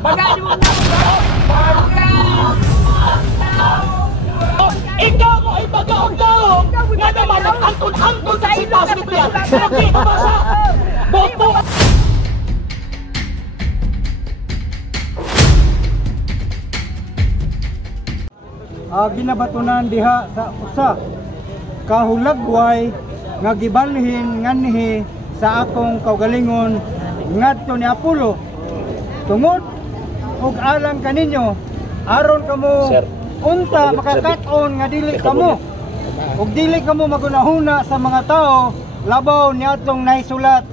Bagay mo na. Ikaw mo ay bagaong-gaong nga naman ang angkon-angkon sa sita sa Biblia. Hindi ka basa. Boto. Ginabatunan diha sa usa kahulagway nga gibalhin nganhi sa akong kaugalingon ngadto ni Apollo tungod ug alang kaninyo aron kamo unta makakaton nga dili kamo ug dili kamo magunahuna sa mga tao labaw niadtong naisulat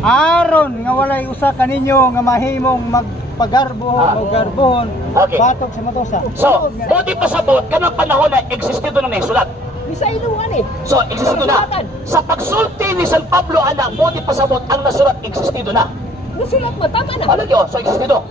aron nga walay usa kaninyo nga mahimong magpagarbohon o garbohon batok sa matosa. So, buti pasabot kanang panahon na existido na naisulat. Misailuan eh. So, existido na. Sa pagsulti ni San Pablo anak, buti pasabot ang nasulat existido na. Nasulat mo, tama na. Alagi oh, so existido.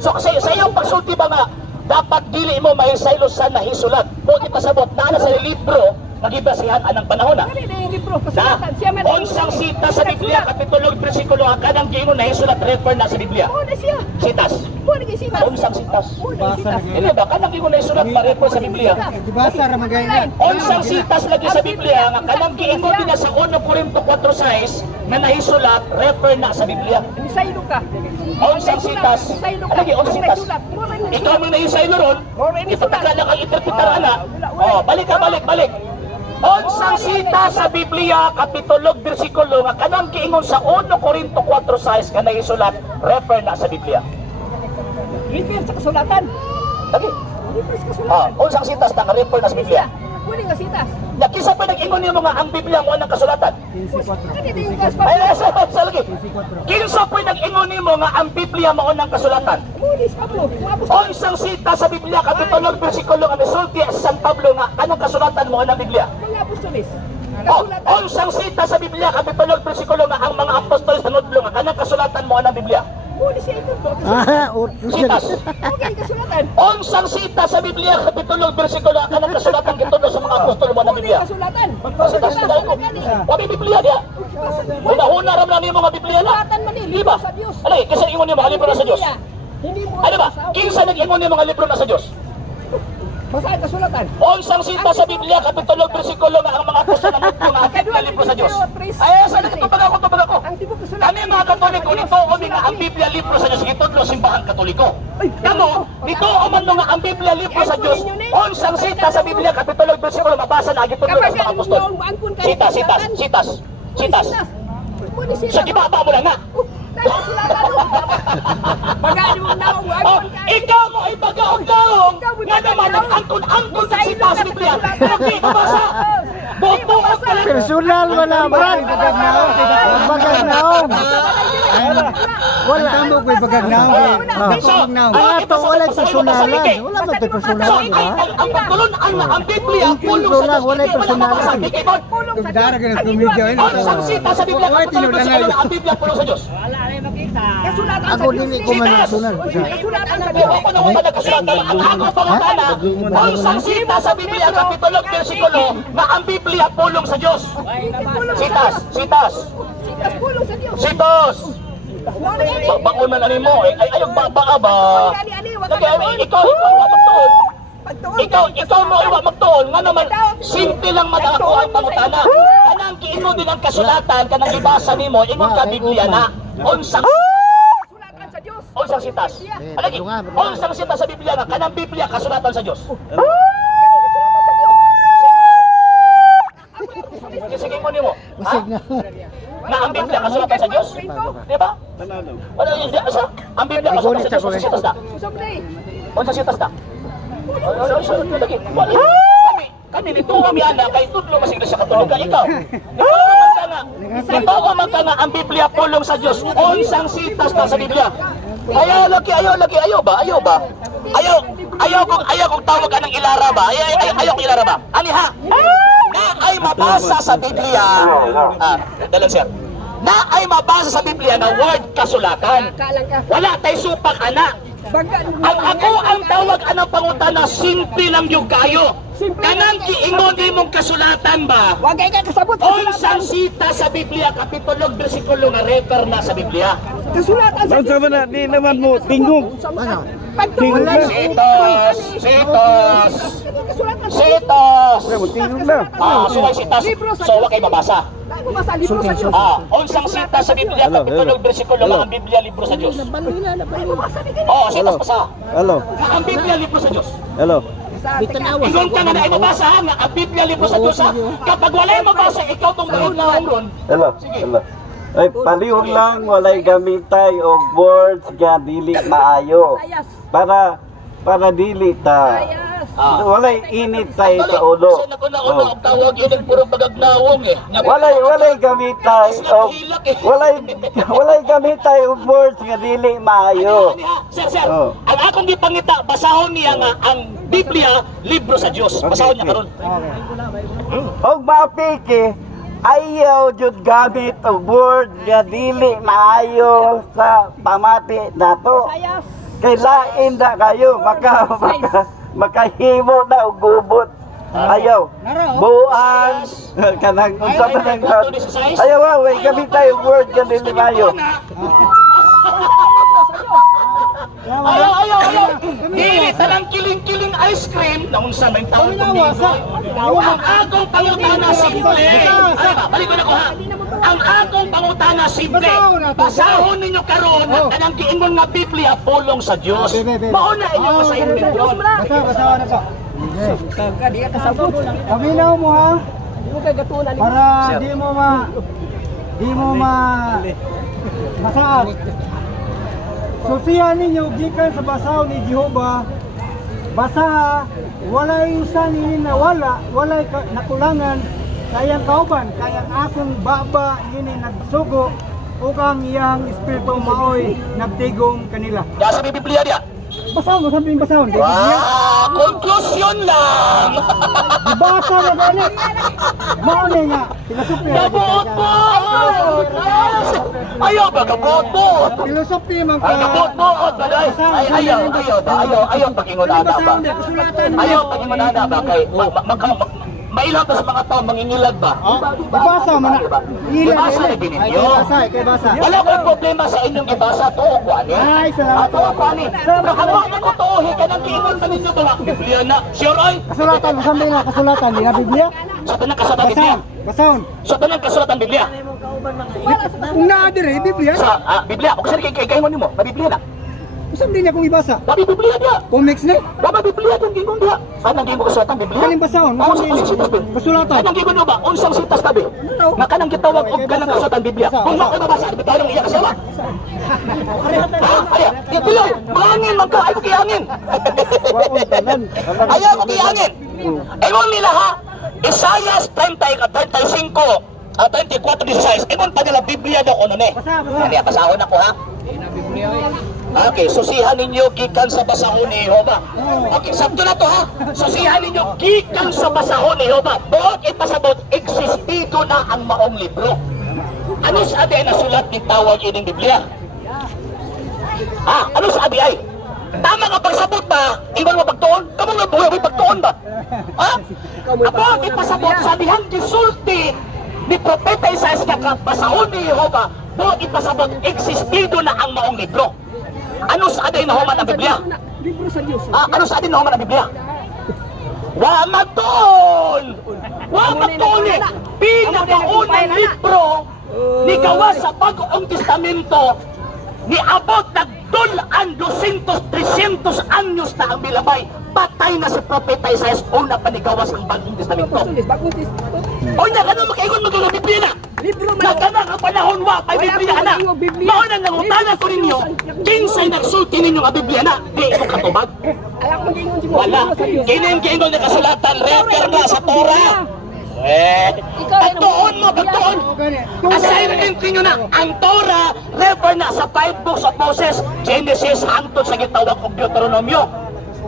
So, sa iyong pagsulti ba nga dapat dili mo mahisaylo sa nahisulat. Buti pasabot na sa libro nagibasihan anang panahon na. Kani na yung libro pasulatan. Siya man. Unsang sita sa Biblia kapitulo bersikulo ang kanang giingon nahisulat refer na sa Biblia. Oo na siya. Sitas. Oo na siya. Unsang sitas. Oo na siya. Hindi ba kanang giingon nahisulat pa refer sa Biblia. Dibasa ra magay na. Unsang sitas lagi sa Biblia nga kanang giingon din sa 1 Corinto 4:6 na nahisulat refer na sa Biblia. Misaylo ka. Unsang sitas. Alagi unsang sitas. Ikaw man nahisaylo ron. Ipataka lang ang interpretar ana. Oh, balik ka balik. Unsang sita sa Biblia kapitulo bersikulo nga kanang giingon sa 1 Corinto 4:6 nga naisulat refer na sa Biblia. Refer sa kasulatan. Lagi. Refer sa kasulatan. Unsang sitas na nga refer na sa Biblia. Kunin nga sitas. Ya kisa pa nag-ingon niyo mga ang Biblia mo nang kasulatan. Kani na yung gas pa. Ay sa lagi. Kinsa pa nag-ingon nimo nga ang Biblia mo nang kasulatan. Mulis Pablo. Unsang sita sa Biblia kapitulo bersikulo nga misulti sa San Pablo nga kanang kasulatan mo nang Biblia. Mga apostoles. Unsang sita sa Biblia kapitulo bersikulo nga ang mga apostol sa nudlo nga kanang kasulatan mo nang Biblia. Mulis siya ito. Sitas. Okay, kasulatan. Unsang sita sa Biblia kapitulo bersikulo nga kanang kasulatan gitulo sa mga apostol mo nang Biblia. Kasulatan. Sitas na ko. Wa Biblia dia. Una ram na nimo nga Biblia na. Di ba? Alay, kinsa ingon nimo nga libro na sa Dios? Ano ba? Kinsa nag-ingon nimo nga libro na sa Dios? Basahin kasulatan. Unsang sita sa Biblia kapitulo bersikulo nga ang mga apostol na nudlo nga ang libro sa Dios. Ay sa tubag ako. Ang tibok kasulatan. Kami mga Katoliko, nito kami nga ang Biblia libro sa Diyos, itudlo simbahan Katoliko. Kamo, nito man nga ang Biblia libro sa Diyos, unsang sita sa Biblia, kapitulo, bersikulo, mabasa na, itudlo sa mga apostol. Sitas. So, gibaba mo lang nga. Bagay mo na Ikaw mo ay bagaong-gaong nga naman ang angkon-angkon sa sita sa Biblia. Hindi ka basa. Boto o kalang. Personal wala man bagagnaong. Wala mo koy bagagnaong. Ang ato wala personalan. Wala mo koy personalan. Ang pagtulon ang Biblia pulong sa Diyos. Wala personalan. Dara ka na tumidyo. Unsang sita sa Biblia ang Biblia pulong sa Diyos. kasulatan Ako dili ko man personal. Kasulatan sa Ako pa naman nagkasulatan. Ang ako pangutana, unsang sita sa Biblia kapitulo bersikulo nga ang Biblia pulong sa Diyos. Sitas. Sitas pulong sa Diyos. Sitos. Bakon man ani mo, ayog ba ba? Ikaw magtuon. Ikaw mo iwa magtuon nga naman simple lang mag-ako ang pangutana. Kanang giingon din ang kasulatan kanang ibasa nimo ingon ka Biblia na. Unsang Unsang sitas. Alagi, unsang sitas sa Biblia nga kanang Biblia kasulatan sa Dios. Sige mo nimo. Na ang Biblia kasulatan sa Dios. Di ba? Wala hindi asa. Ang Biblia kasulatan sa Dios sitas na. Unsang sitas na. Kami nito kami ana kay tudlo mas iglesia Katolika ikaw. Ikaw man ka nga ang Biblia pulong sa Dios. Unsang sitas na sa Biblia. Ayaw ba? Ayaw kong tawag ka ng ilara ba? Ayaw kong ilara ba? Ani ha? Na ay mabasa sa Biblia. Dalan sir. Na ay mabasa sa Biblia na word kasulatan. Wala tay supak ana. Ang ako ang tawag anang pangutana simple lang yung kayo. Kanang giingon imong kasulatan ba? Wag kay kasabot Unsang sita sa Biblia kapitulo bersikulo nga refer na sa Biblia. Kasulatan sa Saan ba na? Di naman mo tingog. Pagtuon na. Sitos! Sitos! Kasulatan sa Sitos! Mo tingog na. Suway sitas. So, wa kay mabasa. Bumasa libro sa Diyos. Unsang sita sa Biblia, kapitulo, bersikulo, ang Biblia, libro sa Diyos. Sitas pa sa. Hello. Ang Biblia, libro sa Diyos. Hello. Ingon ka nga na mabasa ha, nga ang Biblia, libro sa Diyos ha. Kapag walay mabasa, ikaw tong mahinaon ron. Hello. Hello. Ay, palihog lang, walay gamitay og words nga dili maayo. Para dili ta. Walay init tayo sa ulo. Kasi nakuna-una ang tawag yun ang puro pagagnawong eh. Walay gamitay og walay gamitay og words nga dili maayo. Sir, ang akong gipangita, basahon niya nga ang Biblia, libro sa Diyos. Basahon niya karon. Og mapiki, ayaw jud gamit og word nga dili maayo sa pamati nato. Kay lain na kayo, makahimo na og gubot. Ayaw. Buan kanang unsa man ang ayaw way gamit tayo word nga dili maayo. Ayaw. Dili talang kiling-kiling ice cream na unsa may tawag kong ang akong pangutana simple. Balik ko na ko ha. Ang akong pangutana simple. Basahon ninyo karon ang tanang giingon nga Biblia pulong sa Dios. Mauna inyo basahin ninyo. Basa na pa. Paminaw mo ha. Para di mo masaad. Susihan ninyo gikan sa basaw ni Jehova. Basa, walay usa nini nawala, walay nakulangan. Kayang kauban, kayang akong baba yun nagsugo o kang iyang espiritu maoy nagtigong kanila. Ya sa Biblia dia. Basaw mo, sabi yung basaw. Conclusion lang. Basa na gani. Mauna nga, filosofi. Kabot-bot! Ayaw ba kabot-bot? Filosofi man ka. Ay, kabot-bot! Ayaw pag-ingunada ba? Ayaw pag-ingunada ba? Mailang ba sa mga tao mangingilag ba? Ibasa mo na. Ibasa na din ninyo. Kay basa. Wala kong problema sa inyong ibasa. Tuo ko ani. Ay, salamat. Tuo ko ani. Pero kapag ako tuohi ka ng kiingon pa ninyo ba? Biblia na. Sure ay? Kasulatan, masambi na kasulatan. Di na Biblia? Sa tanang kasulatan Biblia. Basaon. Sa tanang kasulatan Biblia. Kung naadir eh, Biblia? Sa Biblia. O kasi kay-kaingon mo. Na Biblia na. Masambi niya kung ibasa. Babi Biblia dia. Comics na? Babi Biblia din gingon dia. Saan ang gingon kasulatan Biblia? Kaling basaon. Masambi niya. Kasulatan. Anong gingon ba? Unsang sitas tabi? Nga kanang gitawag og kanang kasulatan Biblia. Kung mao mabasa, bitaw nang iya kasawa. Ituloy, mangin man ka, ayaw kiyangin. Ayaw ko kiyangin. Ewan nila ha, Isaias 35, 34:16. Ewan pa nila Biblia daw ano ni. Kaya basahon ako ha. Okay, susihan ninyo gikan sa basahon ni Jehova. Okay, sakto na to ha. Susihan ninyo gikan sa basahon ni Jehova. Buot ipasabot, existido na ang maong libro. Ano sabi ay nasulat ni tawag ining Biblia? Ano sabi ay? Tama ka pagsabot ba? Iwan mo pagtuon? Kamu nga buhay mo pagtuon ba? Buot ipasabot, sabihan gisulti ni Propeta Isaias nga basahon ni Jehova. Buot ipasabot, existido na ang maong libro. Ano sa aday na human ang Biblia? Libro sa Diyos. Ano sa aday na human ang Biblia? Wa magtuon! Wa magtuon eh! Pinakaunang libro ni gawas sa Bagong Testamento ni abot nagdulan 200-300 anyos na ang milabay. Patay na si Propeta Isaias una pa ni gawas ang Bagong Testamento. O niya, ano makaingon mo ng Biblia na? Nagkanang ang panahon wa, may Biblia na. Mauna nangutanan ko ninyo, kinsay nagsulti ninyo ang Biblia na. Di ito katubag. Wala. Kining-kiingon na kasulatan, refer na sa Torah. Pagtuon mo, pagtuon. Assignment ninyo na, ang Torah, refer na sa 5 books of Moses, Genesis, hangtod sa gitawag og Deuteronomio.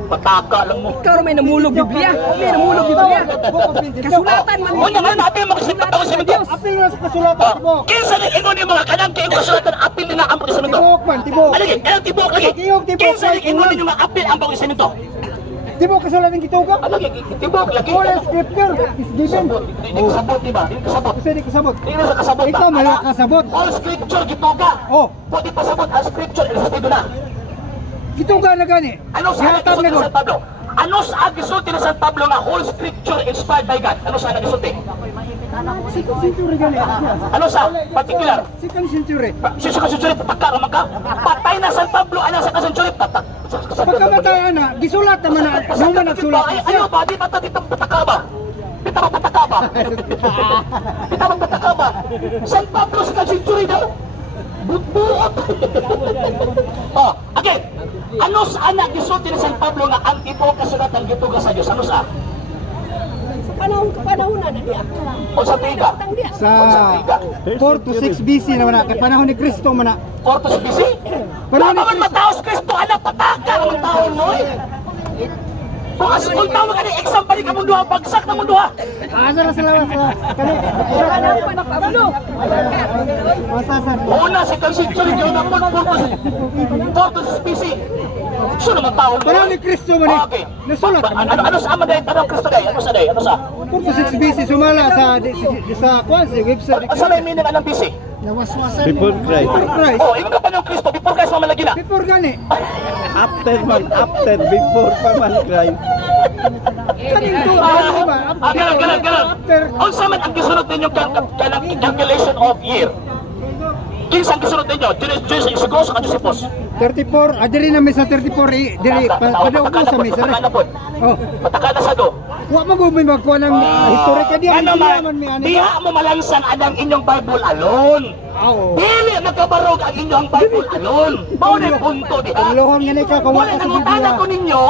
Pataka lang mo. Ikaw may namulog Biblia. May namulog Biblia. Kasulatan man. O nga na, apil makasipat ako sa Biblia. Apil na sa kasulatan, tibok. Kinsa na ingon yung mga kanang kayo kasulatan, apil nila ang Bagong Testamento. Tibok man, tibok. Alagi, tibok lagi. Tibok. Kinsa na ingon yung mga apil ang Bagong Testamento. Di mo kasulat ng gituga? Ano tibok lagi? Holy Scripture is given. Di kasabot, di ba? Di kasabot. Kasi di kasabot. Di na sa kasabot. Ikaw may kasabot. All scripture gituga. Oh, Pwede pasabot ang scripture ilustado na. gituga na gani. Ano sa Gihatag gisulti na ni God. San Pablo? Ano sa gisulti ni San Pablo nga whole scripture inspired by God? Ano sa gisulti? Second century gani. Ano sa particular? Second century. Si sa century pataka naman ka. Patay na San Pablo ana sa century patak. Pagkamatay na, gisulat naman na. Nung man nagsulat na siya. Ayaw ba? Di ba ditang pataka ba? Kita ba pataka ba? Kita ba pataka ba? San Pablo sa century daw? Bubuot. Oh, again. Ano sa anak gisulti ni San Pablo nga ang ito kasulatan gituga sa Dios? Ano sa? Panahon na diya. O sa tiga? Sa 4 to 6 BC naman na. Kaya panahon ni Kristo man na. Portos BC? Panahon ni Naman Kristo. mataos Kristo, anak pataka ang taon mo eh. Kung kung tawag ka ni exam pa rin ka mundo ha, bagsak na mundo ha. Asa na sa lawas sa kanil. Pablo. Masasan. Una si Constitution yun ang Portos BC. So naman taon mo Panahon ni Kristo man eh. Okay. Nasulat. Ano sa ama dahil? Tanong Kristo dahil? Ano sa dahil? Ano sa? 4 to 6 BC sumala sa kwan sa website. Sa may meaning anong BC? Nawaswasan. Before Christ. Before Christ. Oh, ikaw pa ng Kristo, before Christ mamalagi na. Before gani. After man, after, before pa man Christ. Kanin to. Ano ba? Ganun. After. Ang sa man ang kisunod ninyong calculation of year. Kinsang kisunod ninyo? Diyos siguro sa Diyos 34, diri na may sa 34 diri padaw ko sa mesa. Oh, Pataka na sa do. wa mo gumay magkuha ng history ka diya. Ano man, diha mo malansan anang inyong Bible alone. Oo. Dili nagkabarog ang inyong Bible alone. Mao na yung punto diha. Ang lohon nga ka kawa Wala ka sa nangutana Biblia. ko ninyo,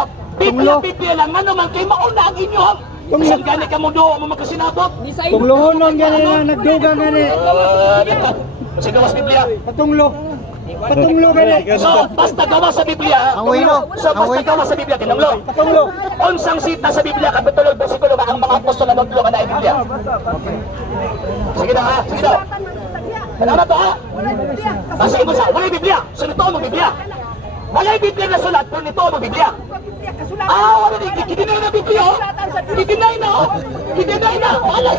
Biblia lang nga naman kay mauna ang inyong. Isang gani ka mo do mo makasinabot. Kung lohonon gani na nagduga gani. Sige mas Biblia. Patunglo. Patunglo gani. So, basta gawa sa Biblia. So, basta gawa sa Biblia, kinanglo. Patunglo. Unsang sita sa Biblia, kapitulo, versikulo, ang mga apostol na nagtulungan na Biblia. Sige na ha, sige na. Ano to ha? Basta mo sa, wala'y Biblia. So, nito mo Biblia. Wala'y Biblia na sulat, pero nito mo Biblia. Wala na, ikinay na Biblia. Ikinay na, ikinay na. Wala.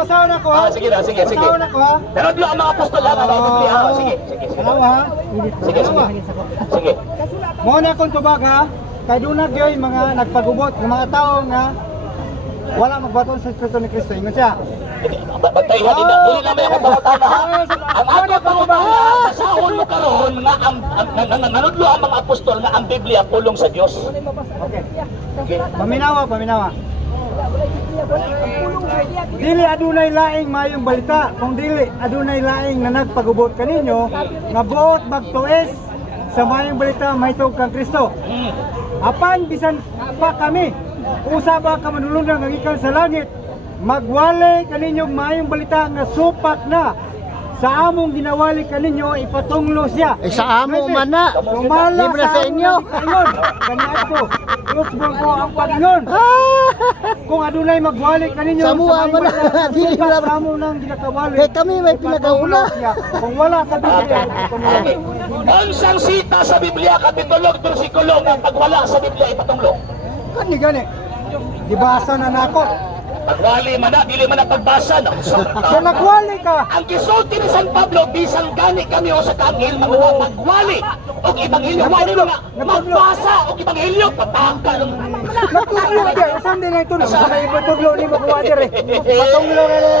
Basaw na ko ha. Sige na, sige. Basaw na ko ha. Pero dilo ang mga apostol lang, ang Biblia. Sige. Alawa ha. Sige. Mo na kung tubag ha. Kay dunag yoy mga nagpagubot ng mga tao nga wala magbaton sa Espiritu ni Kristo. Ingon siya. Bantay ha, dili na may akong pangutana ha. Ang ako pangutana, basahon mo karon nga ang nanudlo ang mga apostol nga ang Biblia pulong sa Dios. Okay. Paminawa. Dili adunay laing mayong balita, kung dili adunay laing na nagpagubot kaninyo nga buot magtuis sa mayong balita mahitog kang Kristo. Apan bisan pa kami usaba ka manulungan nga gikan sa langit, magwali kaninyong mayong balita nga supak na sa among ginawali kaninyo ipatunglo siya. Sa amo man na. Sumala Libre sa inyo. Kaniadto. Lusbong ko ang Panginoon. Kung adunay magwali kaninyo Sa mua man na. Dili supak na. sa amo nang ginakawali. Kaya kami may pinakauna. siya. Kung wala sa Biblia, Okay. Unsang sita sa Biblia, kapitulo, bersikulo, nga pagwala sa Biblia ipatunglo. gani. Dibasa na nako. Pagwali man na, dili man na pagbasa na. Kung nagwali ka, Ang gisulti ni San Pablo, bisang gani kami o sa kangil, mga magwali. O ibanghelyo, wali nga, magbasa o ibanghelyo, pataka. natuglo ka. Saan din na ito? Sa may patuglo ni makuha dire. Patunglo ka na.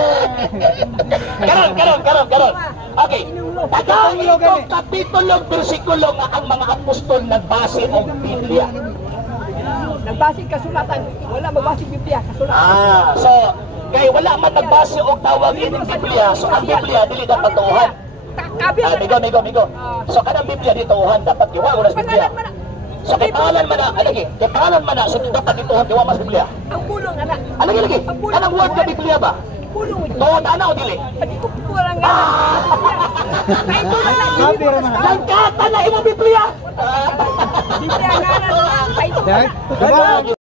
Karon. Okay. Tagaw itong kapitulo, bersikulo nga ang mga apostol nagbase o Biblia. Nagbasig kasulatan. Wala magbasig Biblia, kasulatan. So, kay wala man nagbase o tawag ining Biblia, so ang Biblia dili dapat tuuhan. Migo. So kanang Biblia dituuhan dapat kiwa ulas Biblia. So kay pangalan man na, so dapat dituuhan kiwa mas Biblia. Ang pulong, anak. Lagi. Anong word ka Biblia ba? Pulong ito. Tuod ana o dili? Pati ko pulang nga. Kahit ito na lang. Sabi naman. Nagkata na imo Biblia. Biblia nga na lang. Kahit ito na. Diba?